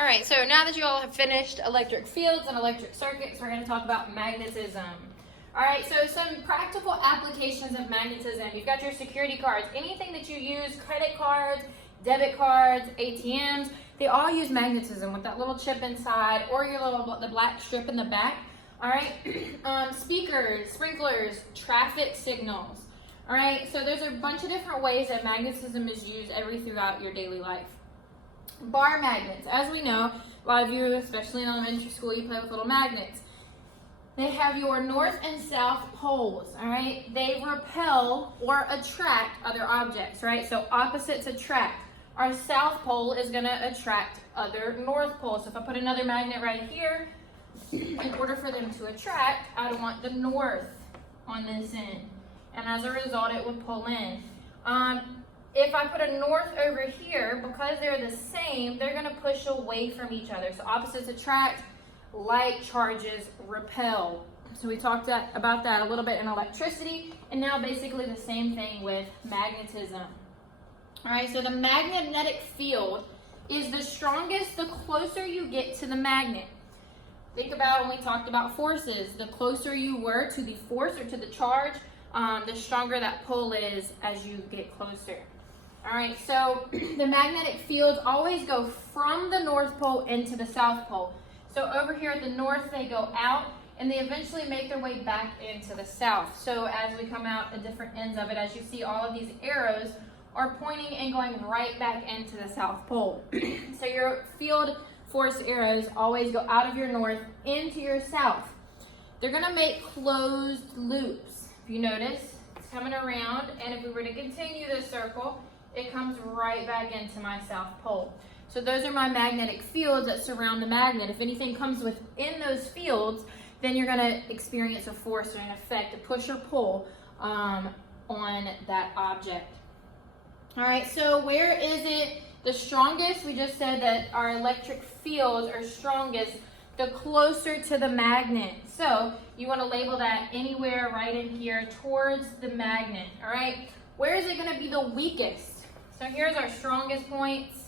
All right, so now that you all have finished electric fields and electric circuits, we're going to talk about magnetism. All right, so some practical applications of magnetism. You've got your security cards. Anything that you use, credit cards, debit cards, ATMs, they all use magnetism with that little chip inside or the black strip in the back. All right, speakers, sprinklers, traffic signals. All right, so there's a bunch of different ways that magnetism is used throughout your daily life. Bar magnets. As we know, a lot of you, especially in elementary school, you play with little magnets. They have your north and south poles, all right? They repel or attract other objects, right? So opposites attract. Our south pole is going to attract other north poles. So if I put another magnet right here, in order for them to attract, I'd want the north on this end. And as a result, it would pull in. If I put a north over here, because they're the same, they're going to push away from each other. So opposites attract, like charges repel. So we talked about that a little bit in electricity, and now basically the same thing with magnetism. All right, so the magnetic field is the strongest the closer you get to the magnet. Think about when we talked about forces. The closer you were to the force or to the charge, the stronger that pull is as you get closer. All right, so the magnetic fields always go from the North Pole into the South Pole. So over here at the north, they go out, and they eventually make their way back into the south. So as we come out at different ends of it, as you see, all of these arrows are pointing and going right back into the South Pole. So your field force arrows always go out of your north into your south. They're going to make closed loops. If you notice, it's coming around, and if we were to continue this circle, it comes right back into my South Pole. So those are my magnetic fields that surround the magnet. If anything comes within those fields, then you're going to experience a force or an effect, a push or pull on that object. All right, so where is it the strongest? We just said that our electric fields are strongest the closer to the magnet. So you want to label that anywhere right in here towards the magnet. All right, where is it going to be the weakest? So here's our strongest points.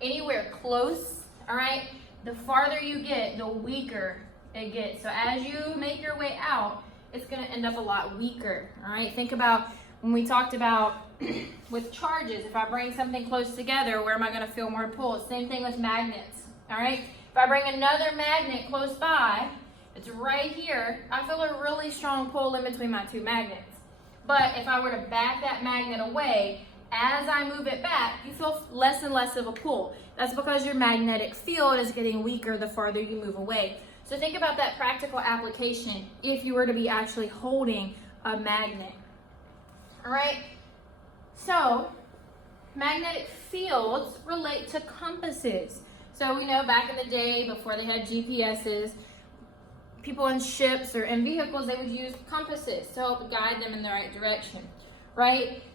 Anywhere close, all right? The farther you get, the weaker it gets. So as you make your way out, it's going to end up a lot weaker, all right? Think about when we talked about with charges. If I bring something close together, where am I going to feel more pull? Same thing with magnets, all right? If I bring another magnet close by, it's right here, I feel a really strong pull in between my two magnets. But if I were to back that magnet away, as I move it back, you feel less and less of a pull. That's because your magnetic field is getting weaker the farther you move away. So think about that practical application if you were to be actually holding a magnet. All right, so magnetic fields relate to compasses. So we know back in the day, before they had GPSs, people in ships or in vehicles, they would use compasses to help guide them in the right direction, right?